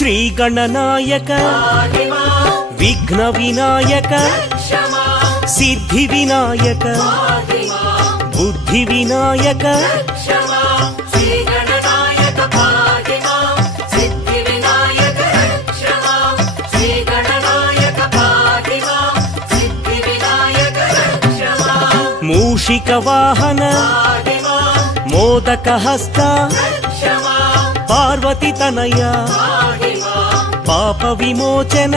శ్రీ గణనాయక విఘ్న వినాయక సిద్ధి వినాయక బుద్ధి వినాయక మూషిక వాహన మోదక హస్త పార్వతి తనయ పాప విమోచన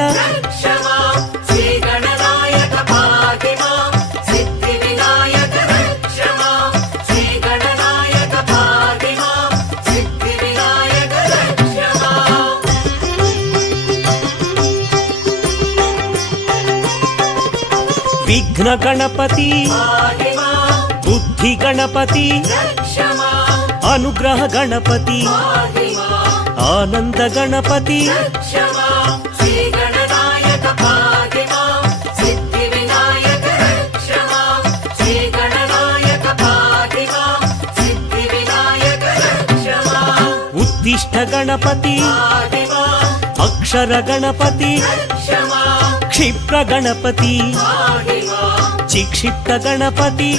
విఘ్న గణపతి బుద్ధి గణపతి అనుగ్రహ గణపతి ఆనంద గణపతి ఉద్దిష్ట గణపతి అక్షర గణపతి క్షిప్ర గణపతి చిక్షిప్త గణపతి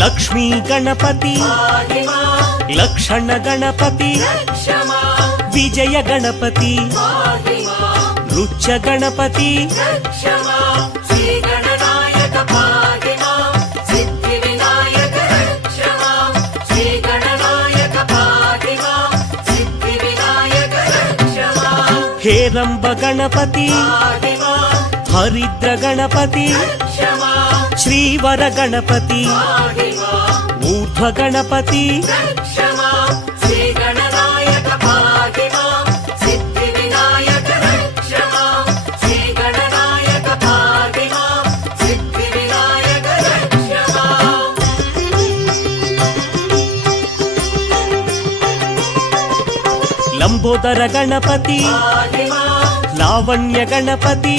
లక్ష్మీ గణపతి లక్షణ గణపతి విజయ గణపతి రుచ గణపతి హేరంబ గణపతి హరిద్ర గణపతి శ్రీవర గణపతి ఊర్ధ్వ గణపతి లంబోదర గణపతి లావణ్య గణపతి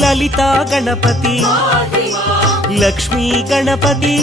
లలితా గణపతి లక్ష్మీ గణపతి